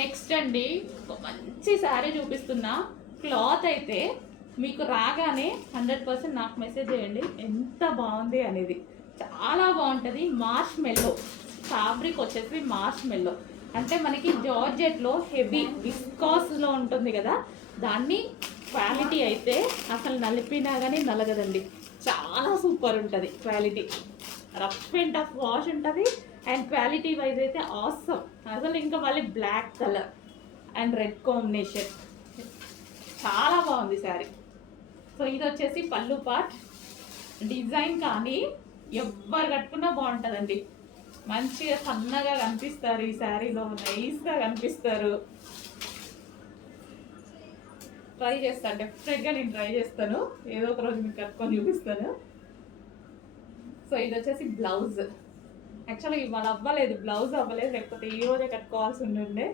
Next అండి, ఒక మంచి శారీ చూపిస్తున్నా. క్లాత్ అయితే మీకు రాగానే 100% నాకు మెసేజ్ చేయండి ఎంత బాగుంది అనేది. చాలా బాగుంటుంది. మార్ష్ మెల్లో ఫ్యాబ్రిక్ వచ్చేసి మార్ష్ మెల్లో అంటే మనకి జార్జెట్లో హెవీ విస్కాస్లో ఉంటుంది కదా, దాన్ని క్వాలిటీ అయితే అసలు నలిపినా కానీ నలగదండి. చాలా సూపర్ ఉంటుంది quality. Rough and tough wash ఉంటుంది. అండ్ క్వాలిటీ వైజ్ అయితే ఆసమ్. అసలు ఇంకా మళ్ళీ black colour and red combination చాలా బాగుంది శారీ. సో ఇది వచ్చేసి పళ్ళు పార్ట్. డిజైన్ కానీ ఎవ్వరు కట్టుకున్నా బాగుంటుందండి. మంచిగా సన్నగా కనిపిస్తారు ఈ శారీలో, నైస్గా కనిపిస్తారు. ట్రై చేస్తాను, డెఫినెట్గా నేను ట్రై చేస్తాను. ఏదో ఒక రోజు మీకు కట్టుకొని చూపిస్తాను. సో ఇది వచ్చేసి బ్లౌజ్. యాక్చువల్గా ఇవాళ అవ్వలేదు, బ్లౌజ్ అవ్వలేదు, లేకపోతే ఈ రోజే కట్టుకోవాల్సి ఉండే.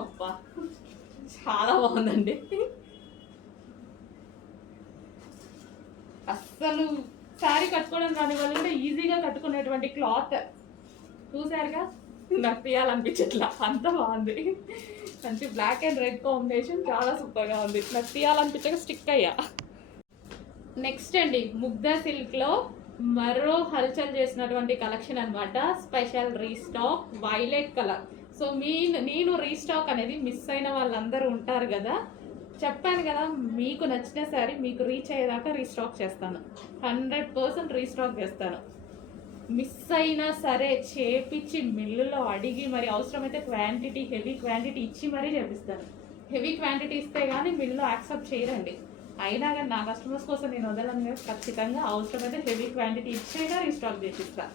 అబ్బా చాలా బాగుందండి. అస్సలు శారీ కట్టుకోవడం రాని వాళ్ళు కూడా ఈజీగా కట్టుకునేటువంటి క్లాత్. చూసారుగా, నాకు తీయాలనిపించట్లా, అంత బాగుంది. మంచి బ్లాక్ అండ్ రెడ్ కాంబినేషన్ చాలా సూపర్గా ఉంది. నాకు తీయాలనిపించక స్టిక్ అయ్యా. నెక్స్ట్ అండి, ముగ్ధా సిల్క్లో మరో హల్చల్ చేసినటువంటి కలెక్షన్ అనమాట. Special restock violet colour. So నేను రీస్టాక్ అనేది మిస్ అయిన వాళ్ళందరూ ఉంటారు కదా, చెప్పాను కదా, మీకు నచ్చిన శారీ మీకు రీచ్ అయ్యేదాకా రీస్టాక్ చేస్తాను. 100% రీస్టాక్ చేస్తాను. మిస్ అయినా సరే చేపించి మిల్లులో అడిగి మరి అవసరమైతే క్వాంటిటీ, హెవీ క్వాంటిటీ ఇచ్చి మరీ చేపిస్తాను. హెవీ క్వాంటిటీ ఇస్తే కానీ మిల్లు యాక్సెప్ట్ చేయరండి. అయినా కానీ నా కస్టమర్స్ కోసం నేను వదలను కదా, ఖచ్చితంగా అవసరమైతే హెవీ క్వాంటిటీ ఇచ్చైనా రీస్టాక్ చేపిస్తాను.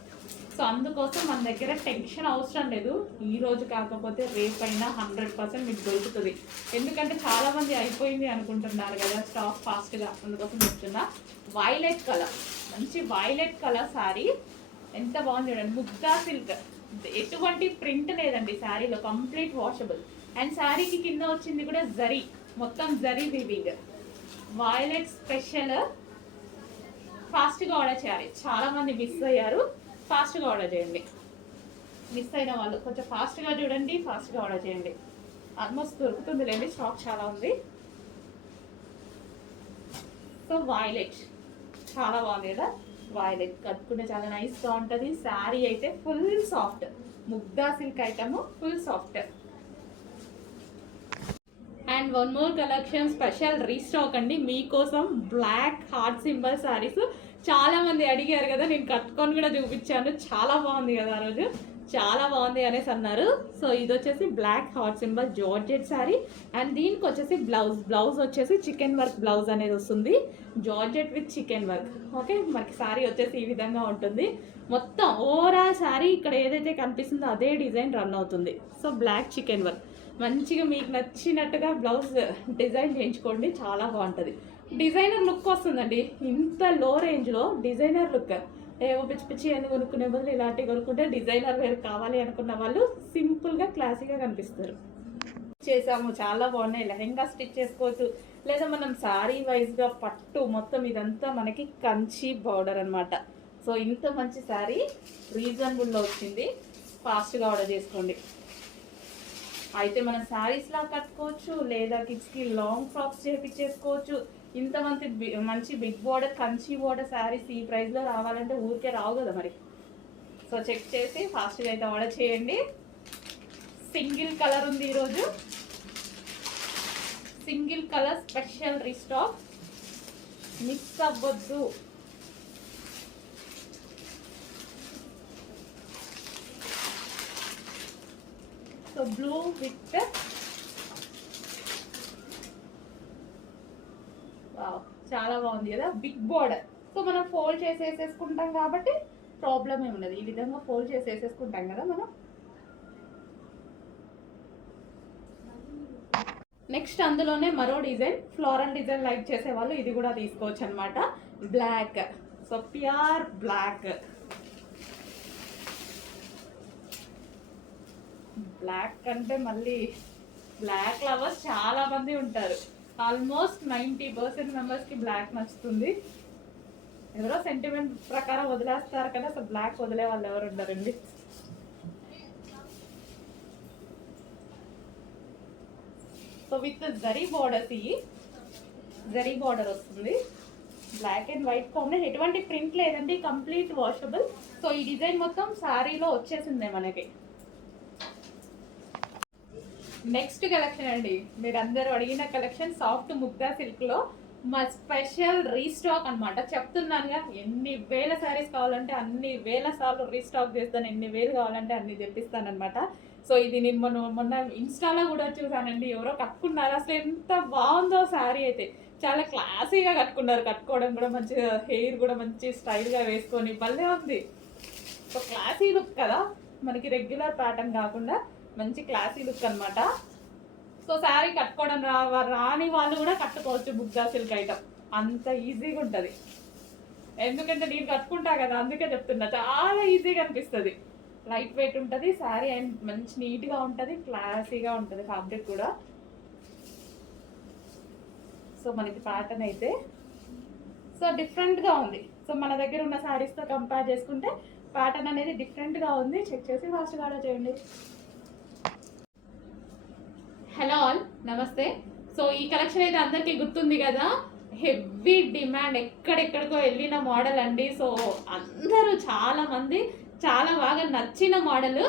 సో అందుకోసం మన దగ్గర టెన్షన్ అవసరం లేదు. ఈ రోజు కాకపోతే రేపైనా 100% మీకు దొరుకుతుంది. ఎందుకంటే చాలామంది అయిపోయింది అనుకుంటున్నారు కదా స్టాక్ ఫాస్ట్గా, అందుకోసం చెప్తున్నా. వైలెట్ కలర్, మంచి వైలెట్ కలర్ శారీ. ఎంత బాగుంది చూడండి. ముగ్ధా సిల్క్, ఎటువంటి ప్రింట్ లేదండి శారీలో, కంప్లీట్ వాషబుల్. అండ్ శారీకి కింద వచ్చింది కూడా జరీ, మొత్తం జరీ వీవింగ్. Violet special. ఫాస్ట్గా ఆర్డర్ చేయాలి, చాలామంది మిస్ అయ్యారు. ఫాస్ట్గా ఆర్డర్ చేయండి. మిస్ అయిన వాళ్ళు కొంచెం ఫాస్ట్గా చూడండి, ఫాస్ట్గా ఆర్డర్ చేయండి. ఆల్మోస్ట్ దొరుకుతుంది లేండి, స్టాక్ చాలా ఉంది. సో వైలెట్ చాలా బాగుంది కదా. వైలెట్ కట్టుకుంటే చాలా నైస్గా ఉంటుంది. శారీ అయితే full soft. Mugdha silk item full soft. And one more collection, special restock అండి మీకోసం. బ్లాక్ హార్ట్ సింబల్ శారీస్ చాలా మంది అడిగారు కదా, నేను కట్టుకొని కూడా చూపించాను. చాలా బాగుంది కదా, ఆ రోజు చాలా బాగుంది అనేసి అన్నారు. సో ఇది వచ్చేసి black heart symbol georgette sari. And దీనికి వచ్చేసి బ్లౌజ్ వచ్చేసి చికెన్ వర్క్ బ్లౌజ్ అనేది వస్తుంది. Georgette with chikan work. Okay, మనకి శారీ వచ్చేసి ఈ విధంగా ఉంటుంది. మొత్తం ఓవరాల్ శారీ ఇక్కడ ఏదైతే కనిపిస్తుందో అదే డిజైన్ రన్ అవుతుంది. సో బ్లాక్ చికెన్ వర్క్ మంచిగా మీకు నచ్చినట్టుగా బ్లౌజ్ డిజైన్ చేయించుకోండి, చాలా బాగుంటుంది. డిజైనర్ లుక్ వస్తుందండి. ఇంత లో రేంజ్లో డిజైనర్ లుక్. ఏవో పిచ్చి పిచ్చి అని కొనుక్కునే బదులు ఇలాంటివి కొనుక్కుంటే డిజైనర్ వేర్ కావాలి అనుకున్న వాళ్ళు సింపుల్గా క్లాసీగా కనిపిస్తారు. చేసాము, చాలా బాగున్నాయి. లెహెంగా స్టిచ్ చేసుకోవచ్చు, లేదా మనం శారీ వైజ్గా పట్టు మొత్తం ఇదంతా మనకి కంచి బార్డర్ అనమాట. సో ఇంత మంచి శారీ రీజనబుల్లో వచ్చింది. ఫాస్ట్గా ఆర్డర్ చేసుకోండి. అయితే మనం శారీస్లా కట్టుకోవచ్చు, లేదా కిడ్స్కి లాంగ్ ఫ్రాక్స్ చేపించేసుకోవచ్చు. ఇంతమంది మంచి big border Kanchi border saris ఈ ప్రైస్లో రావాలంటే ఊరికే రావు కదా మరి. సో చెక్ చేసి ఫాస్ట్గా అయితే ఆర్డర్ చేయండి. సింగిల్ కలర్ ఉంది ఈరోజు, single colour special restock, mix అవ్వద్దు. సో బ్లూ విత్ చాలా బాగుంది కదా, బిగ్ బార్డర్. సో మనం ఫోల్డ్ చేసి వేసేసుకుంటాం కాబట్టి ప్రాబ్లం ఏమి ఉండదు. ఈ విధంగా ఫోల్డ్ చేసి వేసేసుకుంటాం కదా మనం. నెక్స్ట్ అందులోనే మరో డిజైన్, ఫ్లోరల్ డిజైన్ లైక్ చేసే వాళ్ళు ఇది కూడా తీసుకోవచ్చు అనమాట. Black, so pure black. Black అంటే మళ్ళీ బ్లాక్ లవర్స్ చాలా మంది ఉంటారు. ఆల్మోస్ట్ 90% మెంబర్స్కి బ్లాక్ నచ్చుతుంది. ఎవరో సెంటిమెంట్ ప్రకారం వదిలేస్తారు కదా, సో బ్లాక్ వదిలే వాళ్ళు ఎవరు ఉండరండి. సో విత్ జరీ బార్డర్స్, ఈ జరీ బార్డర్ వస్తుంది. బ్లాక్ అండ్ వైట్ కాంబినేషన్, ఎటువంటి ప్రింట్ లేదండి, కంప్లీట్ వాషబుల్. సో ఈ డిజైన్ మొత్తం శారీలో వచ్చేసిందే మనకి. నెక్స్ట్ కలెక్షన్ అండి, మీరు అందరూ అడిగిన కలెక్షన్ సాఫ్ట్ ముగ్దా సిల్క్ లో మా స్పెషల్ రీస్టాక్ అనమాట. చెప్తున్నానుగా, ఎన్ని వేల శారీస్ కావాలంటే అన్ని వేల సార్లు రీస్టాక్ చేస్తాను, ఎన్ని వేలు కావాలంటే అన్ని తెప్పిస్తాను అనమాట. సో ఇది నేను మొన్న ఇన్స్టాలో కూడా చూసానండి, ఎవరో కట్టుకున్నారు, అసలు ఎంత బాగుందో శారీ అయితే. చాలా క్లాసీగా కట్టుకున్నారు, కట్టుకోవడం కూడా మంచిగా, హెయిర్ కూడా మంచి స్టైల్గా వేసుకొని భలే ఉంది. సో క్లాసీ లుక్ కదా, మనకి రెగ్యులర్ ప్యాటర్న్ కాకుండా మంచి క్లాసీ లుక్ అనమాట. సో శారీ కట్టుకోవడం రాని వాళ్ళు కూడా కట్టుకోవచ్చు ముగ్దా సిల్క్ ఐటమ్, అంత ఈజీగా ఉంటుంది. ఎందుకంటే నేను కట్టుకుంటా కదా, అందుకే చెప్తున్నా, చాలా ఈజీగా అనిపిస్తుంది. లైట్ వెయిట్ ఉంటుంది శారీ, అండ్ మంచి నీట్గా ఉంటుంది, క్లాసీగా ఉంటుంది ఫ్యాబ్రిక్ కూడా. సో మనకి ప్యాటర్న్ అయితే సో డిఫరెంట్గా ఉంది. సో మన దగ్గర ఉన్న శారీస్తో కంపేర్ చేసుకుంటే ప్యాటర్న్ అనేది డిఫరెంట్గా ఉంది. చెక్ చేసి ఫాస్ట్గా ఆర్డర్ చేయండి. హలో ఆల్, నమస్తే. సో ఈ కలెక్షన్ అయితే అందరికీ గుర్తుంది కదా, హెవీ డిమాండ్, ఎక్కడెక్కడికో వెళ్ళిన మోడల్ అండి. సో అందరూ చాలా మంది చాలా బాగా నచ్చిన మోడల్.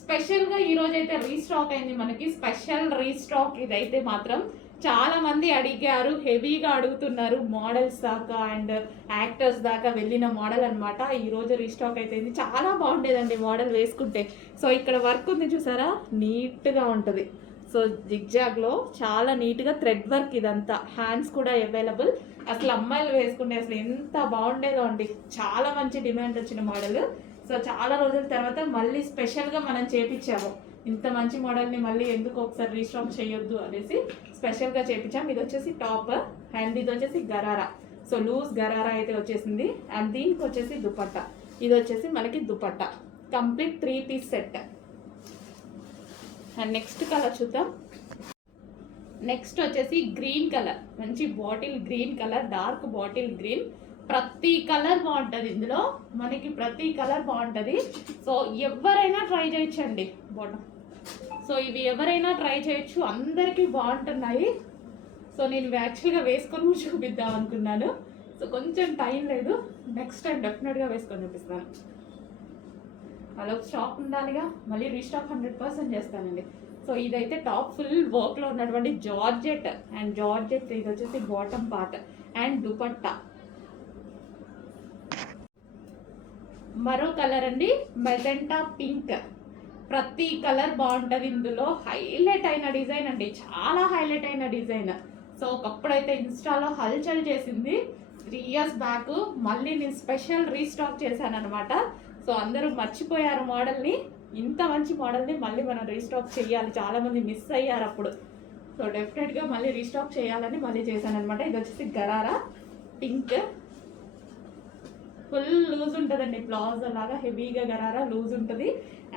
స్పెషల్గా ఈరోజు అయితే రీస్టాక్ అయింది మనకి, స్పెషల్ రీస్టాక్ ఇదైతే మాత్రం. చాలా మంది అడిగారు, హెవీగా అడుగుతున్నారు, మోడల్స్ దాకా అండ్ యాక్టర్స్ దాకా వెళ్ళిన మోడల్ అనమాట. ఈరోజు రీస్టాక్ అయితే చాలా బాగుండేదండి మోడల్ వేసుకుంటే. సో ఇక్కడ వర్క్ ఉంది చూసారా, నీట్గా ఉంటుంది. సో జిగ్జాగ్లో చాలా నీట్గా థ్రెడ్ వర్క్, ఇదంతా హ్యాండ్స్ కూడా అవైలబుల్. అసలు అమ్మాయిలు వేసుకుంటే అసలు ఎంత బాగుండేదో అండి, చాలా మంచి డిమాండ్ వచ్చిన మోడల్. సో చాలా రోజుల తర్వాత మళ్ళీ స్పెషల్గా మనం చేపించాము, ఇంత మంచి మోడల్ని మళ్ళీ ఎందుకు ఒకసారి రీస్టాక్ చేయొద్దు అనేసి స్పెషల్గా చేపించాము. ఇది వచ్చేసి టాప్ అండ్ ఇది వచ్చేసి గరారా. సో లూజ్ గరారా అయితే వచ్చేసింది. అండ్ దీనికి వచ్చేసి దుపట్టా, ఇది వచ్చేసి మనకి dupatta, complete 3 piece set. And next colour చూద్దాం. నెక్స్ట్ వచ్చేసి గ్రీన్ కలర్, మంచి bottle green colour, dark bottle green. ప్రతి కలర్ బాగుంటుంది ఇందులో మనకి, ప్రతి కలర్ బాగుంటుంది. సో ఎవరైనా ట్రై చేయొచ్చండి బాటమ్. సో ఇవి ఎవరైనా ట్రై చేయొచ్చు, అందరికీ బాగుంటున్నాయి. సో నేను యాక్చువల్గా వేసుకొని చూపిద్దాం అనుకున్నాను. సో కొంచెం టైం లేదు, నెక్స్ట్ టైం డెఫినెట్గా వేసుకొని చూపిస్తాను. అలా స్టాక్ ఉండాలిగా, మళ్ళీ రీస్టాక్ 100% చేస్తానండి. సో ఇదైతే టాప్ ఫుల్ వర్క్లో ఉన్నటువంటి జార్జెట్, అండ్ జార్జెట్ ఇది వచ్చేసి బాటమ్ పార్ట్ అండ్ దుపట్టా. మరో కలర్ అండి, మెజెంటా పింక్. ప్రతి కలర్ బాగుంటుంది ఇందులో. హైలైట్ అయిన డిజైన్ అండి, చాలా హైలైట్ అయిన డిజైన్. సో ఒకప్పుడైతే ఇన్స్టాలో హల్చల్ చేసింది 3 years బ్యాక్, మళ్ళీ నేను స్పెషల్ రీస్టాక్ చేశాను అనమాట. సో అందరూ మర్చిపోయారు మోడల్ని, ఇంత మంచి మోడల్ని మళ్ళీ మనం రీస్టాక్ చేయాలి, చాలామంది మిస్ అయ్యారు అప్పుడు. సో డెఫినెట్గా మళ్ళీ రీస్టాక్ చేయాలని మళ్ళీ చేశాను అనమాట. ఇది వచ్చేసి గరారా పింక్, ఫుల్ లూజ్ ఉంటుందండి, ప్లాజో లాగా హెవీగా గరారా లూజ్ ఉంటుంది.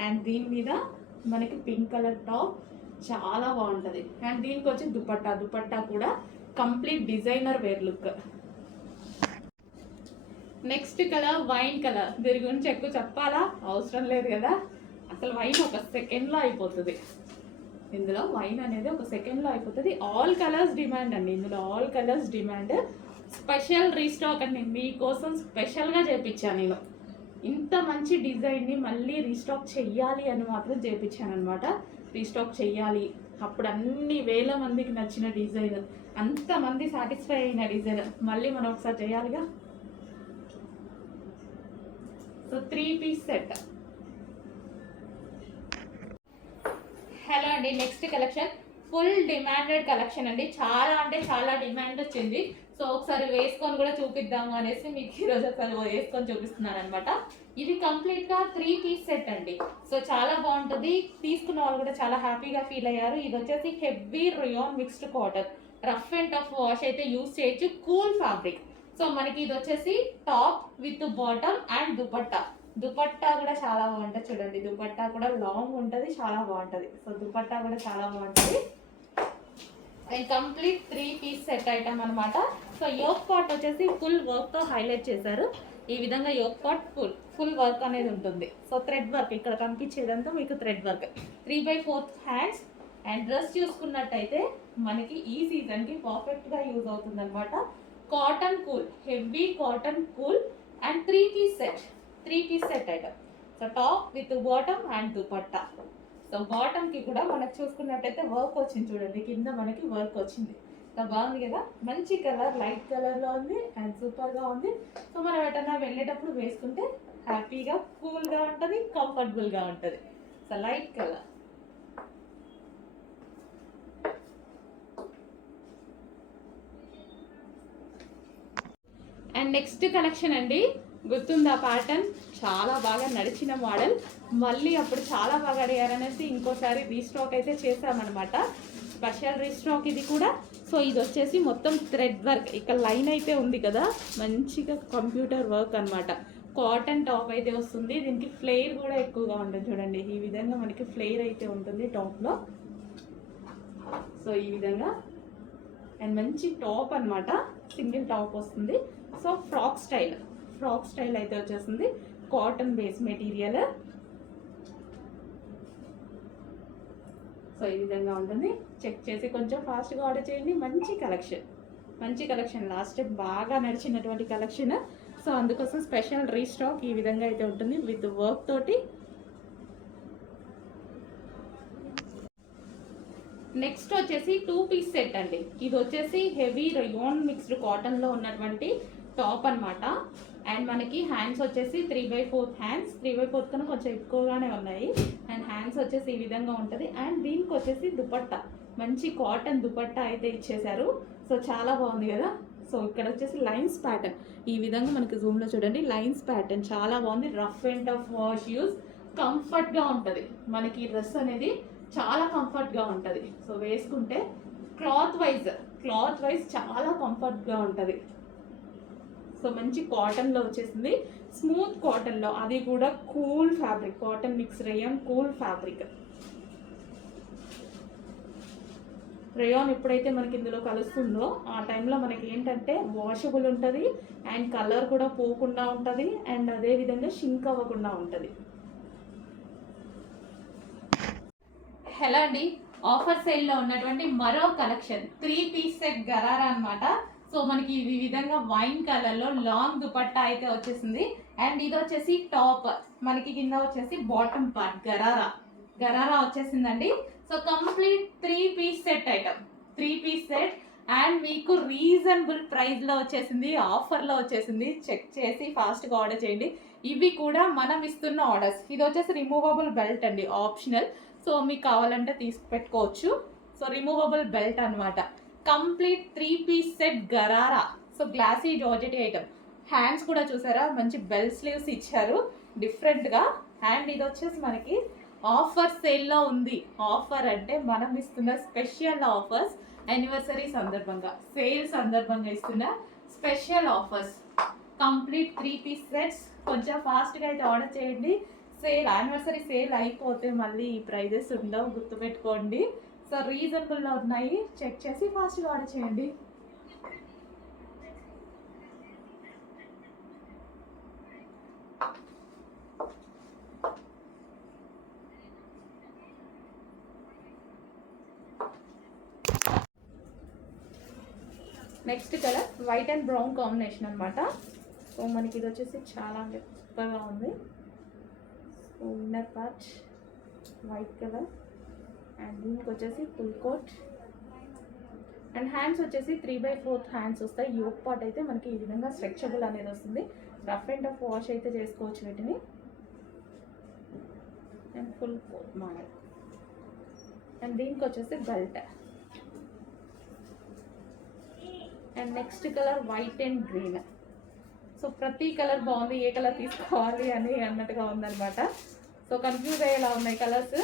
అండ్ దీని మీద మనకి పింక్ కలర్ టాప్, చాలా బాగుంటుంది. అండ్ దీనికి వచ్చి దుపట్టా, దుపట్టా కూడా complete designer wear look. Next colour wine colour. దీని గురించి ఎక్కువ చెప్పాలా, అవసరం లేదు కదా, అసలు వైన్ ఒక సెకండ్లో అయిపోతుంది. ఇందులో వైన్ అనేది ఒక సెకండ్లో అయిపోతుంది. ఆల్ కలర్స్ డిమాండ్ అండి, ఇందులో all colours demand. Special restock అండి, మీకోసం స్పెషల్గా చేయించాను నేను. ఇంత మంచి డిజైన్ని మళ్ళీ రీస్టాక్ చెయ్యాలి అని మాత్రం చేయించాను అనమాట. రీస్టాక్ చెయ్యాలి, అప్పుడు అన్ని వేల మందికి నచ్చిన డిజైన్, అంతమంది సాటిస్ఫై అయిన డిజైన్ మళ్ళీ మనం ఒకసారి చేయాలిగా. So 3 piece set. హలో అండి, next collection full demanded collection అండి, చాలా అంటే చాలా డిమాండ్ వచ్చింది. సో ఒకసారి వేసుకొని కూడా చూపిద్దాము అనేసి మీకు ఈరోజు అసలు వేసుకొని చూపిస్తున్నాను అనమాట. ఇది కంప్లీట్గా 3 పీస్ సెట్ అండి. సో చాలా బాగుంటుంది, తీసుకున్న వాళ్ళు కూడా చాలా హ్యాపీగా ఫీల్ అయ్యారు. ఇది వచ్చేసి heavy rayon mixed cotton, rough and tough wash అయితే యూస్ చేయొచ్చు, కూల్ ఫ్యాబ్రిక్. సో మనకి ఇది వచ్చేసి top with bottom and dupatta. Dupatta కూడా చాలా బాగుంటుంది చూడండి, దుపట్టా కూడా లాంగ్ ఉంటుంది, చాలా బాగుంటుంది. సో దుపట్టా కూడా చాలా బాగుంటుంది. And complete 3 piece set item అనమాట. సో యోక్ పార్ట్ వచ్చేసి ఫుల్ వర్క్తో హైలైట్ చేశారు. ఈ విధంగా యోక్ పార్ట్ ఫుల్ వర్క్ అనేది ఉంటుంది. సో థ్రెడ్ వర్క్, ఇక్కడ కనిపించేదంతా మీకు thread work. 3/4 hands and dress చూసుకున్నట్టయితే మనకి ఈ సీజన్కి పర్ఫెక్ట్గా యూజ్ అవుతుంది అనమాట. Cotton cool, heavy cotton cool and 3 piece set item. So top with bottom and dupatta. So బాటమ్కి కూడా మనకు చూసుకున్నట్టయితే వర్క్ వచ్చింది చూడండి, కింద మనకి వర్క్ వచ్చింది. సో బాగుంది కదా, మంచి కలర్, లైట్ కలర్లో ఉంది అండ్ సూపర్గా ఉంది. సో మనం ఎటన్నా వెళ్ళేటప్పుడు వేసుకుంటే హ్యాపీగా, కూల్గా ఉంటుంది, కంఫర్టబుల్గా ఉంటుంది. So light colour. And next collection అండి, గుర్తుందా ప్యాటర్న్? చాలా బాగా నడిచిన మోడల్, మళ్ళీ అప్పుడు చాలా బాగా అడిగారనేసి ఇంకోసారి రీస్టాక్ అయితే చేసామన్నమాట. స్పెషల్ రీస్టాక్ ఇది కూడా. సో ఇది వచ్చేసి మొత్తం థ్రెడ్ వర్క్, ఇక్కడ లైన్ అయితే ఉంది కదా, మంచిగా కంప్యూటర్ వర్క్ అనమాట. కాటన్ టాప్ అయితే వస్తుంది, దీనికి ఫ్లేర్ కూడా ఎక్కువగా ఉంటుంది చూడండి. ఈ విధంగా మనకి ఫ్లేర్ అయితే ఉంటుంది టాప్లో. సో ఈ విధంగా అండ్ మంచి టాప్ అనమాట, సింగిల్ టాప్ వస్తుంది. సో ఫ్రాక్ స్టైల్ అయితే వచ్చేస్తుంది, కాటన్ బేస్ మెటీరియల్. సో ఈ విధంగా ఉంటుంది. చెక్ చేసి కొంచెం ఫాస్ట్గా ఆర్డర్ చేయండి. మంచి కలెక్షన్ లాస్ట్ టైం బాగా నడిచినటువంటి కలెక్షన్. సో అందుకోసం స్పెషల్ రీస్టాక్ ఈ విధంగా అయితే ఉంటుంది విత్ వర్క్ తోటి. నెక్స్ట్ వచ్చేసి 2 పీస్ సెట్ అండి. ఇది వచ్చేసి హెవీ రయోన్ మిక్స్డ్ కాటన్లో ఉన్నటువంటి టాప్ అనమాట. అండ్ మనకి హ్యాండ్స్ వచ్చేసి 3/4 హ్యాండ్స్, 3/4 కన్నా కొంచెం ఎక్కువగానే ఉన్నాయి. అండ్ హ్యాండ్స్ వచ్చేసి ఈ విధంగా ఉంటుంది. అండ్ దీనికి వచ్చేసి దుపట్టా, మంచి కాటన్ దుపట్టా అయితే ఇచ్చేసారు. సో చాలా బాగుంది కదా. సో ఇక్కడ వచ్చేసి లైన్స్ ప్యాటర్న్, ఈ విధంగా మనకి జూమ్లో చూడండి, లైన్స్ ప్యాటర్న్ చాలా బాగుంది. Rough and tough wash use, కంఫర్ట్గా ఉంటుంది మనకి. ఈ డ్రెస్ అనేది చాలా కంఫర్ట్గా ఉంటుంది. సో వేసుకుంటే క్లాత్ వైజ్ చాలా కంఫర్ట్గా ఉంటుంది. సో మంచి కాటన్లో వచ్చేసింది, స్మూత్ కాటన్లో, అది కూడా cool fabric, cotton mix rayon cool fabric. Rayon ఎప్పుడైతే మనకి ఇందులో కలుస్తుందో ఆ టైంలో మనకి ఏంటంటే వాషబుల్ ఉంటుంది అండ్ కలర్ కూడా పోకుండా ఉంటుంది అండ్ అదేవిధంగా షింక్ అవ్వకుండా ఉంటుంది. హలో అండి, ఆఫర్ సేల్లో ఉన్నటువంటి మరో కలెక్షన్ 3 పీస్ సెట్ గరారా అనమాట. సో మనకి ఈ విధంగా వైన్ కలర్లో లాంగ్ దుపట్టా అయితే వచ్చేసింది. అండ్ ఇది వచ్చేసి టాప్, మనకి కింద వచ్చేసి బాటమ్ పార్ట్ గరారా వచ్చేసిందండి. So complete 3 piece set item, 3 piece set. And మీకు రీజనబుల్ ప్రైస్లో వచ్చేసింది, ఆఫర్లో వచ్చేసింది. చెక్ చేసి ఫాస్ట్గా ఆర్డర్ చేయండి. ఇవి కూడా మనం ఇస్తున్న ఆర్డర్స్. ఇది వచ్చేసి రిమూవబుల్ బెల్ట్ అండి, ఆప్షనల్. సో మీకు కావాలంటే పెట్టుకోవచ్చు. సో రిమూవబుల్ బెల్ట్ అనమాట. Complete 3 piece set gharara. So glossy georgette item. Hands కూడా చూసారా, మంచి బెల్ స్లీవ్స్ ఇచ్చారు డిఫరెంట్గా. అండ్ ఇది వచ్చేసి మనకి ఆఫర్ సేల్లో ఉంది. ఆఫర్ అంటే మనం ఇస్తున్న స్పెషల్ ఆఫర్స్, యానివర్సరీ సందర్భంగా, సేల్ సందర్భంగా ఇస్తున్న special offers. Complete 3 piece sets. కొంచెం ఫాస్ట్గా అయితే ఆర్డర్ చేయండి. సేల్, యానివర్సరీ సేల్ అయిపోతే మళ్ళీ ఈ ప్రైజెస్ ఉండవు, గుర్తుపెట్టుకోండి. సో రీజనబుల్లో ఉన్నాయి, చెక్ చేసి ఫాస్ట్గా ఆర్డర్ చేయండి. Next colour white and brown combination అనమాట. సో మనకి ఇది వచ్చేసి చాలా గొప్పగా ఉంది. So inner part white colour and దీనికి వచ్చేసి ఫుల్ కోట్. అండ్ హ్యాండ్స్ వచ్చేసి 3/4 హ్యాండ్స్ వస్తాయి. యోక్ పార్ట్ అయితే మనకి ఈ విధంగా స్ట్రెచబుల్ అనేది వస్తుంది. రఫ్ అండ్ టఫ్ వాష్ అయితే చేసుకోవచ్చు వీటిని. And full coat model. And దీనికి వచ్చేసి belt. And next colour white and green. So ప్రతి కలర్ బాగుంది, ఏ కలర్ తీసుకోవాలి అని అన్నట్టుగా ఉందన్నమాట. సో కన్ఫ్యూజ్ అయ్యేలా ఉన్నాయి కలర్స్.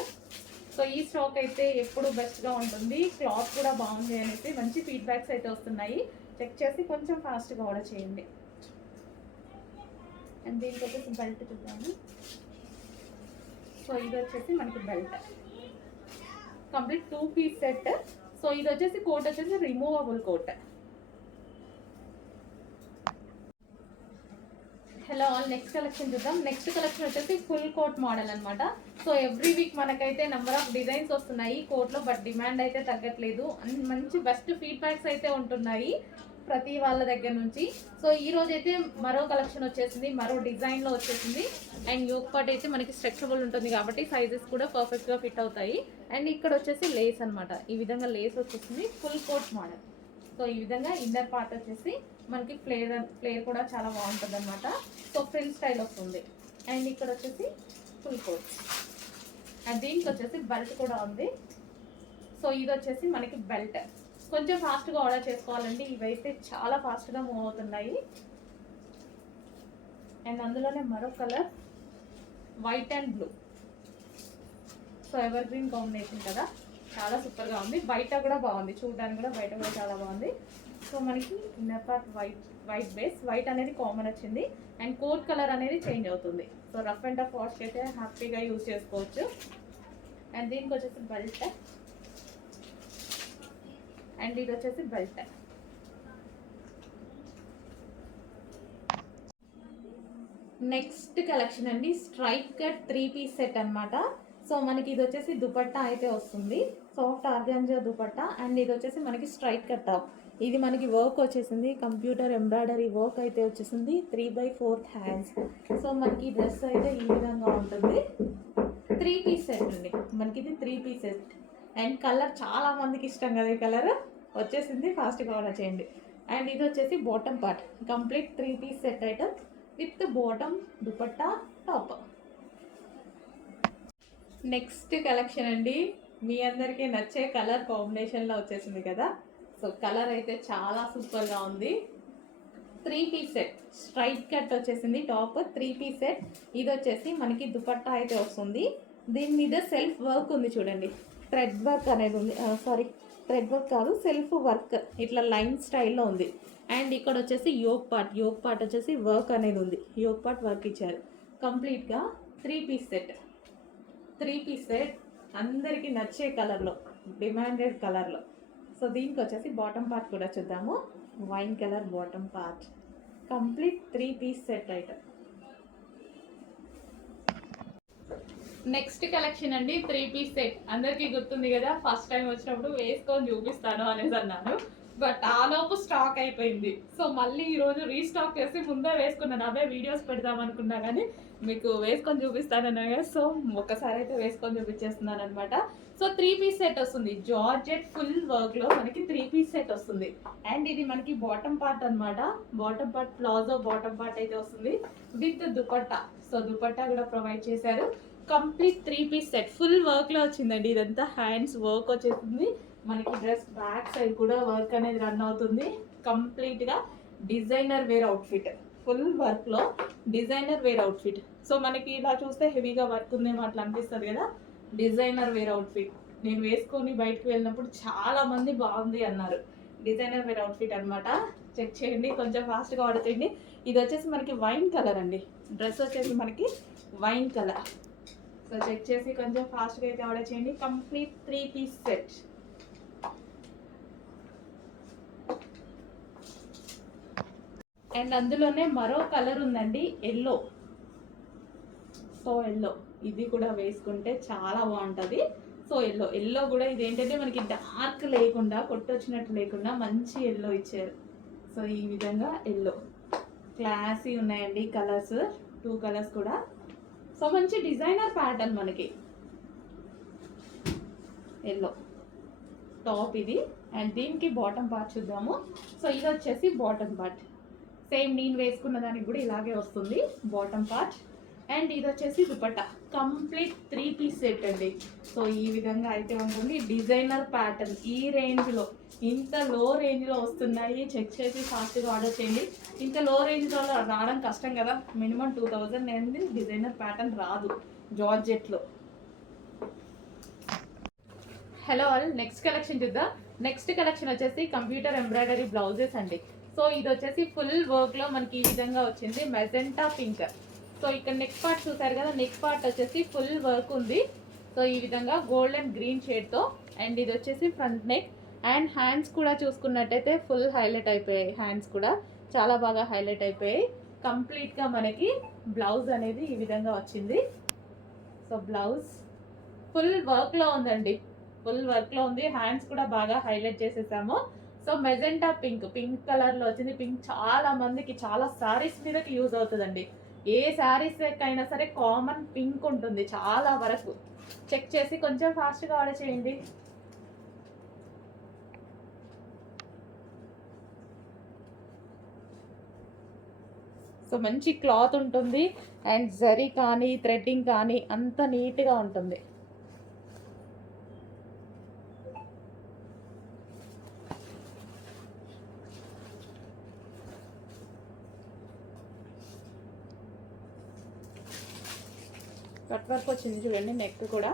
సో ఈ స్టాక్ అయితే ఎప్పుడు బెస్ట్గా ఉంటుంది, క్లాత్ కూడా బాగుంది అనేసి మంచి ఫీడ్బ్యాక్స్ అయితే వస్తున్నాయి. చెక్ చేసి కొంచెం ఫాస్ట్గా ఆర్డర్ చేయండి. అండ్ దీనికి వచ్చేసి బెల్ట్ చూద్దాము. సో ఇది వచ్చేసి మనకి belt, complete 2 piece set. So ఇది వచ్చేసి కోట్ వచ్చేసి removable coat. Hello all, next collection చూద్దాం. నెక్స్ట్ కలెక్షన్ వచ్చేసి ఫుల్ కోట్ మోడల్ అనమాట. సో ఎవ్రీ వీక్ మనకైతే నెంబర్ ఆఫ్ డిజైన్స్ వస్తున్నాయి కోట్లో, బట్ డిమాండ్ అయితే తగ్గట్లేదు. మంచి బెస్ట్ ఫీడ్బ్యాక్స్ అయితే ఉంటున్నాయి ప్రతి వాళ్ళ దగ్గర నుంచి. సో ఈ రోజు అయితే మరో కలెక్షన్ వచ్చేసింది, మరో డిజైన్లో వచ్చేసింది. అండ్ యోక్ పార్ట్ అయితే మనకి స్ట్రెచబుల్ ఉంటుంది కాబట్టి సైజెస్ కూడా పర్ఫెక్ట్గా ఫిట్ అవుతాయి. అండ్ ఇక్కడ వచ్చేసి లేస్ అనమాట, ఈ విధంగా లేస్ వచ్చేసింది ఫుల్ కోట్ మోడల్. సో ఈ విధంగా ఇన్నర్ పార్ట్ వచ్చేసి మనకి ఫ్లేర్ కూడా చాలా బాగుంటుంది అనమాట. సో ఫ్రిల్ స్టైల్ వస్తుంది. అండ్ ఇక్కడ వచ్చేసి ఫుల్ కోట్, అండ్ దీనికి వచ్చేసి బెల్ట్ కూడా ఉంది. సో ఇది వచ్చేసి మనకి బెల్ట్. కొంచెం ఫాస్ట్గా ఆర్డర్ చేసుకోవాలండి, ఇవైతే చాలా ఫాస్ట్గా మూవ్ అవుతున్నాయి. అండ్ అందులోనే మరో colour white and blue. So ever green combination కదా, చాలా సూపర్గా ఉంది. బయట కూడా బాగుంది, చూడడానికి కూడా బయట కూడా చాలా బాగుంది. సో మనకి inner part white base, white అనేది కామన్ వచ్చింది. అండ్ కోట్ కలర్ అనేది చేంజ్ అవుతుంది. సో రఫ్ అండ్ టఫ్ వాష్కి అయితే హ్యాపీగా యూజ్ చేసుకోవచ్చు. అండ్ దీనికి వచ్చేసి బెల్ట్, అండ్ ఇది వచ్చేసి బెల్ట్. నెక్స్ట్ కలెక్షన్ అండి, స్ట్రైప్ కట్ 3 పీస్ సెట్ అనమాట. సో మనకి ఇది వచ్చేసి దుపట్టా అయితే వస్తుంది, సాఫ్ట్ ఆర్గాంజా దుపట్టా. అండ్ ఇది వచ్చేసి మనకి స్ట్రైట్ కట్ టాప్. ఇది మనకి వర్క్ వచ్చేసింది, కంప్యూటర్ ఎంబ్రాయిడరీ వర్క్ అయితే వచ్చేసింది, 3/4 హ్యాండ్స్. సో మనకి డ్రెస్ అయితే ఈ విధంగా ఉంటుంది. 3 పీస్ సెట్ అండి మనకి, ఇది 3 పీస్ సెట్. అండ్ కలర్ చాలా మందికి ఇష్టం కదా, ఈ కలర్ వచ్చేసింది, ఫాస్ట్గా ఆర్డర్ చేయండి. అండ్ ఇది వచ్చేసి bottom part, complete 3 piece set item with bottom, dupatta, top. Next collection అండి, మీ అందరికీ నచ్చే కలర్ కాంబినేషన్లో వచ్చేసింది కదా. సో కలర్ అయితే చాలా సూపర్గా ఉంది. 3 పీస్ సెట్, స్ట్రైట్ కట్ వచ్చేసింది టాప్, 3 పీస్ సెట్. ఇది వచ్చేసి మనకి దుపట్టా అయితే వస్తుంది. దీని మీద సెల్ఫ్ వర్క్ ఉంది చూడండి, థ్రెడ్ వర్క్ అనేది ఉంది. థ్రెడ్ వర్క్ కాదు, సెల్ఫ్ వర్క్, ఇట్లా లైన్ స్టైల్లో ఉంది. అండ్ ఇక్కడ వచ్చేసి యోక్ పార్ట్ వచ్చేసి వర్క్ అనేది ఉంది, యోక్ పార్ట్ వర్క్ ఇచ్చారు. కంప్లీట్గా 3 పీస్ సెట్. 3 పీస్ సెట్ అందరికీ నచ్చే కలర్లో, డిమాండెడ్ కలర్లో. సో దీనికి వచ్చేసి బాటమ్ పార్ట్ కూడా చూద్దాము. Wine colour bottom part, complete 3 piece set item. Next collection అండి, 3 పీస్ సెట్. అందరికీ గుర్తుంది కదా, ఫస్ట్ టైం వచ్చినప్పుడు వేసుకొని చూపిస్తాను అనేసి అన్నాను, బట్ ఆ లోపు స్టాక్ అయిపోయింది. సో మళ్ళీ ఈరోజు రీస్టాక్ చేసి ముందే వేసుకున్నాను, అవే వీడియోస్ పెడదాం అనుకున్నా కానీ మీకు వేసుకొని చూపిస్తానన్నా కదా. సో ఒక్కసారి అయితే వేసుకొని చూపించేస్తున్నాను అనమాట. సో 3 పీస్ సెట్ వస్తుంది, జార్జెట్ ఫుల్ వర్క్లో మనకి 3 పీస్ సెట్ వస్తుంది. అండ్ ఇది మనకి బాటమ్ పార్ట్ అనమాట, bottom part palazzo bottom part అయితే వస్తుంది విత్ దుపట్టా. సో దుపట్టా కూడా ప్రొవైడ్ చేశారు. కంప్లీట్ 3 పీస్ సెట్ ఫుల్ వర్క్లో వచ్చిందండి. ఇదంతా హ్యాండ్స్ వర్క్ వచ్చేసింది. మనకి డ్రెస్ బ్యాక్ సైడ్ కూడా వర్క్ అనేది రన్ అవుతుంది. కంప్లీట్గా డిజైనర్ వేర్ అవుట్ఫిట్, ఫుల్ వర్క్లో డిజైనర్ వేర్ అవుట్ఫిట్. సో మనకి ఇలా చూస్తే హెవీగా వర్క్ ఉందేమో అట్లా అనిపిస్తుంది కదా, డిజైనర్ వేర్ అవుట్ఫిట్. నేను వేసుకొని బయటకు వెళ్ళినప్పుడు చాలా మంది బాగుంది అన్నారు. డిజైనర్ వేర్ అవుట్ఫిట్ అనమాట. చెక్ చేయండి, కొంచెం ఫాస్ట్గా ఆర్డర్ చేయండి. ఇది వచ్చేసి మనకి వైన్ కలర్ అండి, డ్రెస్ వచ్చేసి మనకి వైన్ కలర్. సో చెక్ చేసి కొంచెం ఫాస్ట్గా అయితే ఆర్డర్ చేయండి. Complete 3 piece set. అండ్ అందులోనే మరో కలర్ ఉందండి, ఎల్లో. సో ఎల్లో, ఇది కూడా వేసుకుంటే చాలా బాగుంటుంది. సో ఎల్లో కూడా ఇది ఏంటంటే మనకి డార్క్ లేకుండా, కొట్టొచ్చినట్టు లేకుండా మంచి ఎల్లో ఇచ్చారు. సో ఈ విధంగా ఎల్లో క్లాసీ ఉన్నాయండి కలర్స్, 2 కలర్స్ కూడా. సో మంచి డిజైనర్ ప్యాటర్న్ మనకి ఎల్లో టాప్ ఇది. అండ్ దీనికి బాటమ్ పార్ట్ చూద్దాము. సో ఇది వచ్చేసి బాటమ్ పార్ట్, సేమ్ నేను వేసుకున్న దానికి కూడా ఇలాగే వస్తుంది బాటమ్ పార్ట్. అండ్ ఇది వచ్చేసి దుపట్టా, కంప్లీట్ 3 పీస్ సెట్ అండి. సో ఈ విధంగా అయితే ఉంటుంది, డిజైనర్ ప్యాటర్న్. ఈ రేంజ్లో, ఇంత లో రేంజ్లో వస్తున్నాయి. చెక్ చేసి ఫాస్ట్గా ఆర్డర్ చేయండి. ఇంత లో రేంజ్లో రావడం కష్టం కదా, మినిమం 2000 అనేది డిజైనర్ ప్యాటర్న్ రాదు జార్జెట్లో. హలో ఆల్, నెక్స్ట్ కలెక్షన్ చూద్దాం. నెక్స్ట్ కలెక్షన్ వచ్చేసి కంప్యూటర్ ఎంబ్రాయిడరీ బ్లౌజెస్ అండి. సో ఇది వచ్చేసి ఫుల్ వర్క్లో మనకి ఈ విధంగా వచ్చింది, మెజెంటా పింక్. సో ఇక్కడ నెక్ పార్ట్ చూసారు కదా, నెక్ పార్ట్ వచ్చేసి ఫుల్ వర్క్ ఉంది. సో ఈ విధంగా గోల్డ్ అండ్ గ్రీన్ షేడ్తో. అండ్ ఇది వచ్చేసి ఫ్రంట్ నెక్. అండ్ హ్యాండ్స్ కూడా చూసుకున్నట్టయితే ఫుల్ హైలైట్ అయిపోయాయి, హ్యాండ్స్ కూడా చాలా బాగా హైలైట్ అయిపోయాయి. కంప్లీట్గా మనకి బ్లౌజ్ అనేది ఈ విధంగా వచ్చింది. సో బ్లౌజ్ ఫుల్ వర్క్లో ఉందండి, ఫుల్ వర్క్లో ఉంది. హ్యాండ్స్ కూడా బాగా హైలైట్ చేసేసాము. సో మెజెంటా పింక్ కలర్లో వచ్చింది. పింక్ చాలా మందికి చాలా శారీస్ మీదకి యూజ్ అవుతుందండి. ఏ శారీస్ అయినా సరే కామన్ పింక్ ఉంటుంది చాలా వరకు. చెక్ చేసి కొంచెం ఫాస్ట్గా ఆర్డర్ చేయండి. సో మంచి క్లాత్ ఉంటుంది అండ్ జరీ కానీ థ్రెడ్డింగ్ కానీ అంత నీట్గా ఉంటుంది. కట్ వర్క్ వచ్చింది చూడండి, నెక్ కూడా.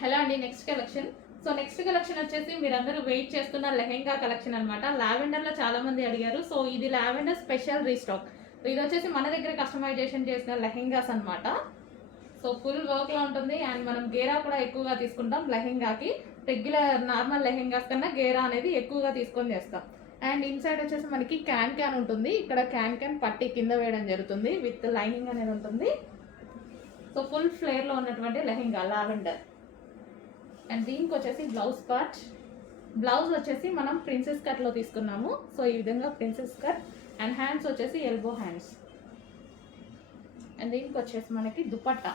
హలో అండి, next collection. So next collection వచ్చేసి మీరందరూ వెయిట్ చేస్తున్న లెహెంగా కలెక్షన్ అనమాట. లావెండర్లో చాలా మంది అడిగారు. సో ఇది లావెండర్ స్పెషల్ రీస్టాక్. సో ఇది వచ్చేసి మన దగ్గర కస్టమైజేషన్ చేసిన లెహెంగాస్ అనమాట. సో ఫుల్ వర్క్లో ఉంటుంది అండ్ మనం గేరా కూడా ఎక్కువగా తీసుకుంటాం లెహెంగాకి. రెగ్యులర్ నార్మల్ లెహెంగాస్ కన్నా గేరా అనేది ఎక్కువగా తీసుకొని చేస్తాం. అండ్ ఇన్సైడ్ వచ్చేసి మనకి క్యాన్ ఉంటుంది. ఇక్కడ క్యాన్ పట్టి కింద వేయడం జరుగుతుంది విత్ లైనింగ్ అనేది ఉంటుంది. సో ఫుల్ ఫ్లేర్లో ఉన్నటువంటి లెహెంగా లావెండర్. అండ్ దీనికి వచ్చేసి బ్లౌజ్ పార్ట్. బ్లౌజ్ వచ్చేసి మనం ప్రిన్సెస్ కట్లో తీసుకున్నాము. సో ఈ విధంగా ప్రిన్సెస్ కట్ అండ్ హ్యాండ్స్ వచ్చేసి ఎల్బో హ్యాండ్స్. అండ్ దీనికి వచ్చేసి మనకి దుపట్టా.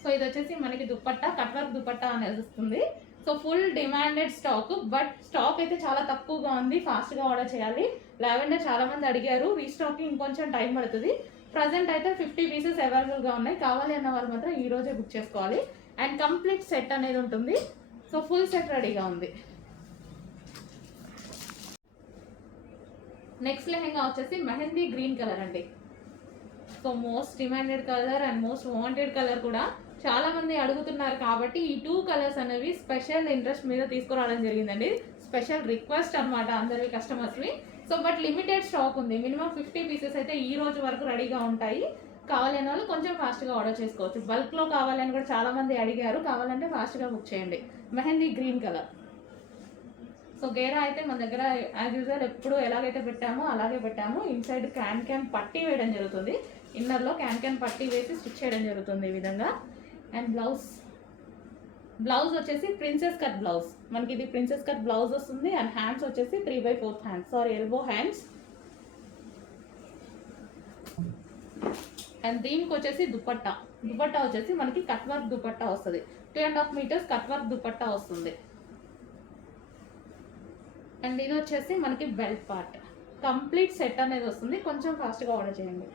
సో ఇది వచ్చేసి మనకి దుపట్టా, కట్ వర్క్ దుపట్టా అనేది వస్తుంది. So full demanded stock, but stock అయితే చాలా తక్కువగా ఉంది. ఫాస్ట్గా ఆర్డర్ చేయాలి. లావెండర్ చాలా మంది అడిగారు, రీస్టాక్కి ఇంకొంచెం టైం పడుతుంది. ప్రజెంట్ అయితే 50 పీసెస్ అవైలబుల్గా ఉన్నాయి. కావాలి అన్న వాళ్ళు మాత్రం ఈ రోజే బుక్ చేసుకోవాలి. అండ్ కంప్లీట్ సెట్ అనేది ఉంటుంది. సో ఫుల్ సెట్ రెడీగా ఉంది. నెక్స్ట్ లెహెంగా వచ్చేసి మెహందీ గ్రీన్ కలర్ అండి. So most demanded colour and most wanted colour కూడా. చాలా మంది అడుగుతున్నారు కాబట్టి ఈ 2 కలర్స్ అనేవి స్పెషల్ ఇంట్రెస్ట్ మీద తీసుకురావడం జరిగిందండి. స్పెషల్ రిక్వెస్ట్ అనమాట అందరివి కస్టమర్స్వి. సో బట్ లిమిటెడ్ స్టాక్ ఉంది. మినిమం 50 పీసెస్ అయితే ఈ రోజు వరకు రెడీగా ఉంటాయి. కావాలనే వాళ్ళు కొంచెం ఫాస్ట్గా ఆర్డర్ చేసుకోవచ్చు. బల్క్లో కావాలని కూడా చాలా మంది అడిగారు. కావాలంటే ఫాస్ట్గా బుక్ చేయండి. Mehndi green colour. సో గేరా అయితే మన దగ్గర యాజ్ యూజువల్ ఎప్పుడు ఎలాగైతే పెట్టామో అలాగే పెట్టాము. ఇన్సైడ్ క్యాన్ పట్టి వేయడం జరుగుతుంది. ఇన్నర్లో క్యాన్ పట్టి వేసి స్టిచ్ చేయడం జరుగుతుంది ఈ విధంగా. అండ్ బ్లౌజ్ వచ్చేసి ప్రిన్సెస్ కట్ బ్లౌజ్. మనకి ఇది ప్రిన్సెస్ కట్ బ్లౌజ్ వస్తుంది. అండ్ హ్యాండ్స్ వచ్చేసి 3/4 హ్యాండ్స్, ఎల్బో హ్యాండ్స్. అండ్ దీనికి వచ్చేసి దుపట్టా వచ్చేసి మనకి కట్ వర్క్ దుపట్టా వస్తుంది. 2.5 మీటర్స్ కట్ వర్క్ దుపట్టా వస్తుంది. అండ్ ఇది వచ్చేసి మనకి బెల్ట్ పార్ట్. కంప్లీట్ సెట్ అనేది వస్తుంది. కొంచెం ఫాస్ట్గా ఆర్డర్ చేయండి.